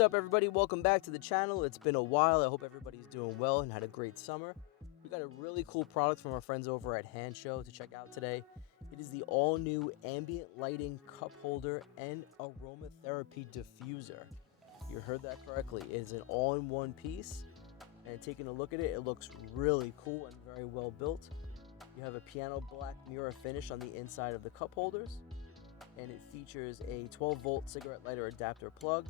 What's up, everybody? Welcome back to the channel. It's been a while. I hope everybody's doing well and had a great summer. We got a really cool product from our friends over at Hansshow to check out today. It is the all-new ambient lighting cup holder and aromatherapy diffuser. You heard that correctly. It is an all-in-one piece, and taking a look at it, it looks really cool and very well built. You have a piano black mirror finish on the inside of the cup holders, and it features a 12-volt cigarette lighter adapter plug.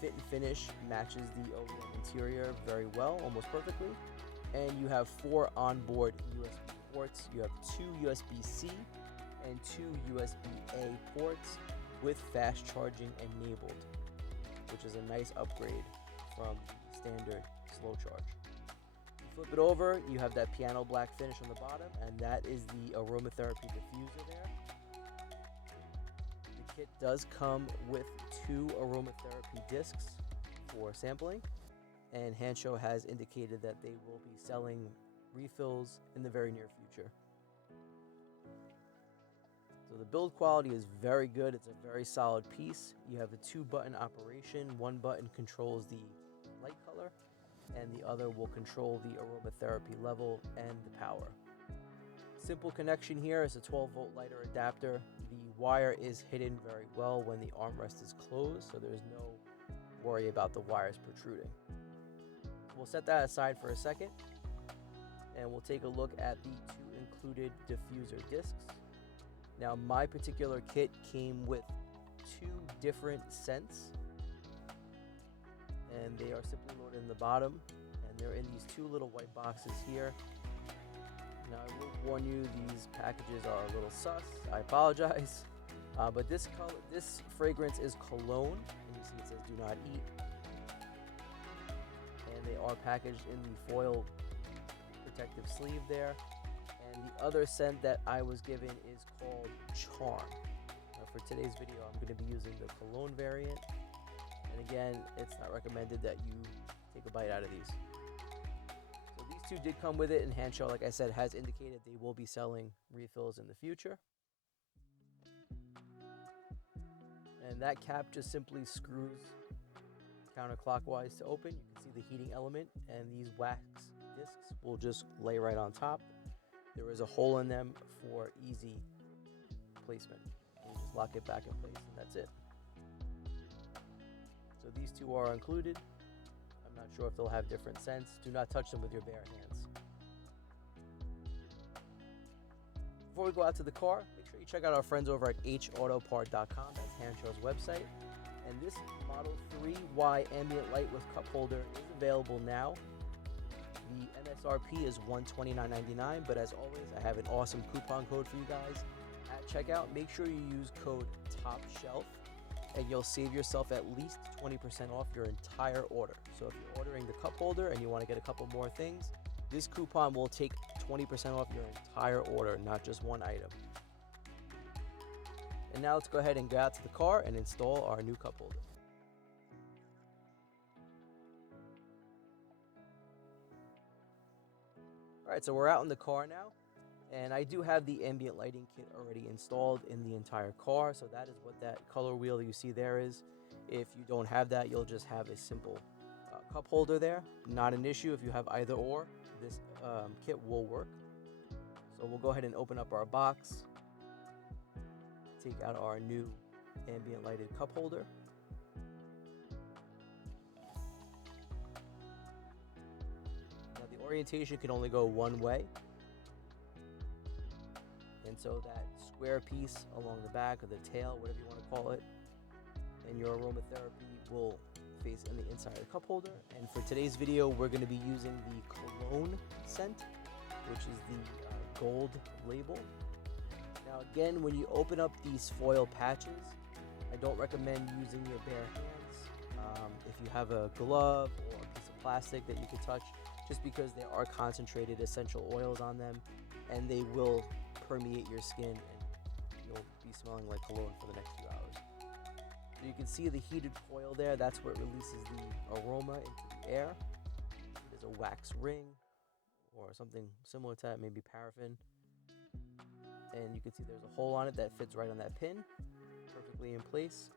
The fit and finish matches the OEM interior very well, almost perfectly. And you have 4 onboard USB ports. You have 2 USB-C and 2 USB-A ports with fast charging enabled, which is a nice upgrade from the standard slow charge. You flip it over, you have that piano black finish on the bottom, and that is the aromatherapy diffuser there. The kit does come with 2 aromatherapy discs for sampling, and Hansshow has indicated that they will be selling refills in the very near future. So the build quality is very good. It's a very solid piece. You have a 2-button operation. One button controls the light color, and the other will control the aromatherapy level and the power. Simple connection here is a 12-volt lighter adapter. The wire is hidden very well when the armrest is closed, so there's no worry about the wires protruding. We'll set that aside for a second, and we'll take a look at the 2 included diffuser discs. Now, my particular kit came with 2 different scents, and they are simply loaded in the bottom, and they're in these 2 little white boxes here. Now, I will warn you, these packages are a little sus. I apologize. But this fragrance is cologne, and you see it says "Do not eat." And they are packaged in the foil protective sleeve there. And the other scent that I was given is called Charm. Now, for today's video, I'm going to be using the cologne variant. And again, it's not recommended that you take a bite out of these. These 2 did come with it, and Hansshow, like I said, has indicated they will be selling refills in the future. And that cap just simply screws counterclockwise to open. You can see the heating element, and these wax discs will just lay right on top. There is a hole in them for easy placement. You just lock it back in place, and that's it. So these 2 are included. I'm not sure if they'll have different scents. Do not touch them with your bare hands. Before we go out to the car, make sure you check out our friends over at hautopart.com. That's Hanshow's website. And this Model 3Y ambient light with cup holder is available now. The MSRP is $129.99, but as always, I have an awesome coupon code for you guys. At checkout, make sure you use code TOPSHELF, and you'll save yourself at least 20% off your entire order. So if you're ordering the cup holder and you want to get a couple more things, this coupon will take 20% off your entire order, not just one item. And now let's go ahead and go out to the car and install our new cup holder. All right, so we're out in the car now. And I do have the ambient lighting kit already installed in the entire car, so that is what that color wheel you see there is. If you don't have that, you'll just have a simple cup holder there. Not an issue if you have either or. This kit will work. So we'll go ahead and open up our box. Take out our new ambient lighted cup holder. Now the orientation can only go one way. And so that square piece along the back, or the tail, whatever you want to call it, and your aromatherapy will face in the inside of the cup holder. And for today's video, we're going to be using the cologne scent, which is the gold label. Now again, when you open up these foil patches, I don't recommend using your bare hands. If you have a glove or a piece of plastic that you could touch, just because there are concentrated essential oils on them, and they will permeate your skin, and you'll be smelling like cologne for the next few hours. So you can see the heated coil there. That's what releases the aroma into the air. There's a wax ring or something similar to that, maybe paraffin. And you can see there's a hole on it that fits right on that pin, perfectly in place.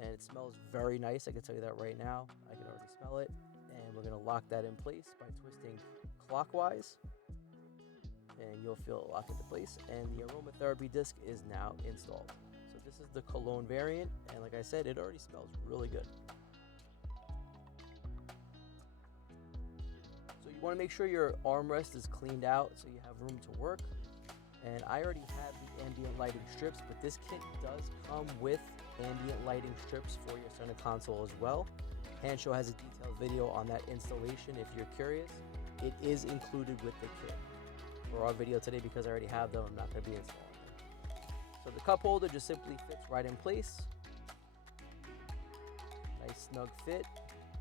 and it smells very nice. I can tell you that right now. I can already smell it. And we're gonna lock that in place by twisting clockwise, and you'll feel it lock into place. And the aromatherapy disc is now installed. So this is the cologne variant, and like I said, it already smells really good. So you want to make sure your armrest is cleaned out so you have room to work. And I already have the ambient lighting strips, but this kit does come with ambient lighting strips for your center console as well. Hansshow has a detailed video on that installation if you're curious. It is included with the kit. For our video today, because I already have them, I'm not going to be installing them. So the cup holder just simply fits right in place. Nice snug fit,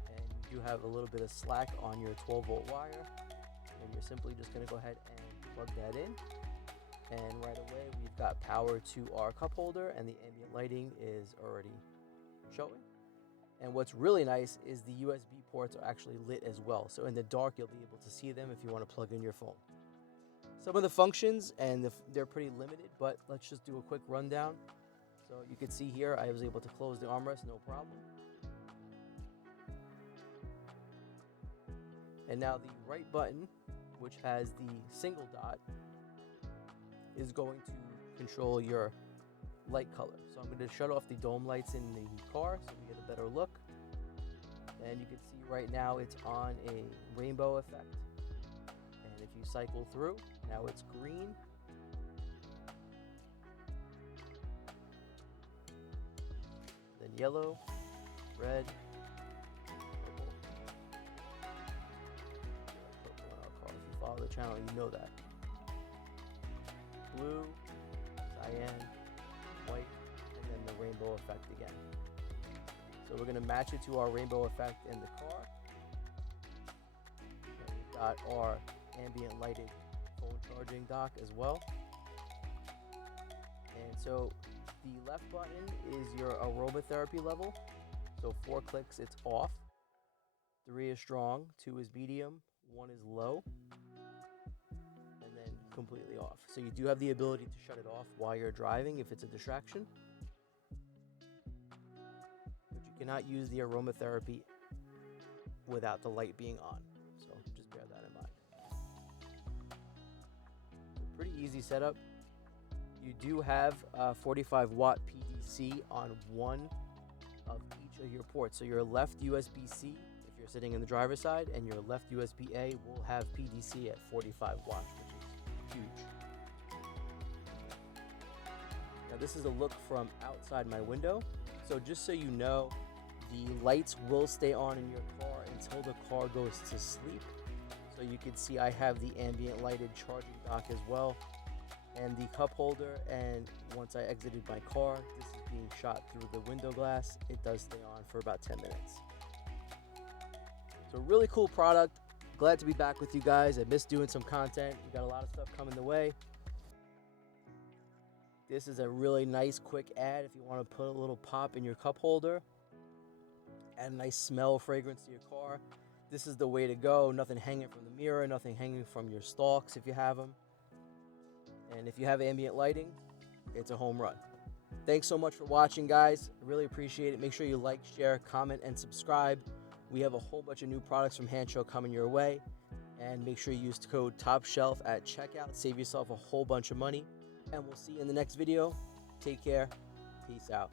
and you do have a little bit of slack on your 12-volt wire, and you're simply just going to go ahead and plug that in. And right away we've got power to our cup holder, and the ambient lighting is already showing. And what's really nice is the USB ports are actually lit as well, so in the dark you'll be able to see them if you want to plug in your phone. Some of the functions, and they're pretty limited, but let's just do a quick rundown. So you can see here I was able to close the armrest, no problem. And now the right button, which has the single dot, is going to control your light color. So I'm going to shut off the dome lights in the car so we get a better look. And you can see right now it's on a rainbow effect. And if you cycle through, now it's green. Then yellow, red, purple. Purple in our car. If you follow the channel, you know that. Blue, cyan, white, and then the rainbow effect again. So we're going to match it to our rainbow effect in the car. And we've got our ambient lighted phone charging dock as well. And so the left button is your aromatherapy level. So 4 clicks, it's off. 3 is strong, 2 is medium, 1 is low, and then completely off. So you do have the ability to shut it off while you're driving if it's a distraction. But you cannot use the aromatherapy without the light being on. So just bear that in mind. Pretty easy setup. You do have 45 watt PDC on one of each of your ports. So your left USB-C, if you're sitting in the driver's side, and your left USB-A will have PDC at 45 watts, which is huge. Now this is a look from outside my window. So just so you know, the lights will stay on in your car until the car goes to sleep. So you can see I have the ambient lighted charging dock as well, and the cup holder, and once I exited my car, this is being shot through the window glass. It does stay on for about 10 minutes. So really cool product. Glad to be back with you guys. I missed doing some content. We got a lot of stuff coming the way. This is a really nice quick ad if you want to put a little pop in your cup holder. Add a nice smell fragrance to your car. This is the way to go. Nothing hanging from the mirror, nothing hanging from your stalks if you have them. And if you have ambient lighting, it's a home run. Thanks so much for watching, guys. I really appreciate it. Make sure you like, share, comment, and subscribe. We have a whole bunch of new products from Hansshow coming your way. And make sure you use the code TOPSHELF at checkout. Save yourself a whole bunch of money. And we'll see you in the next video. Take care. Peace out.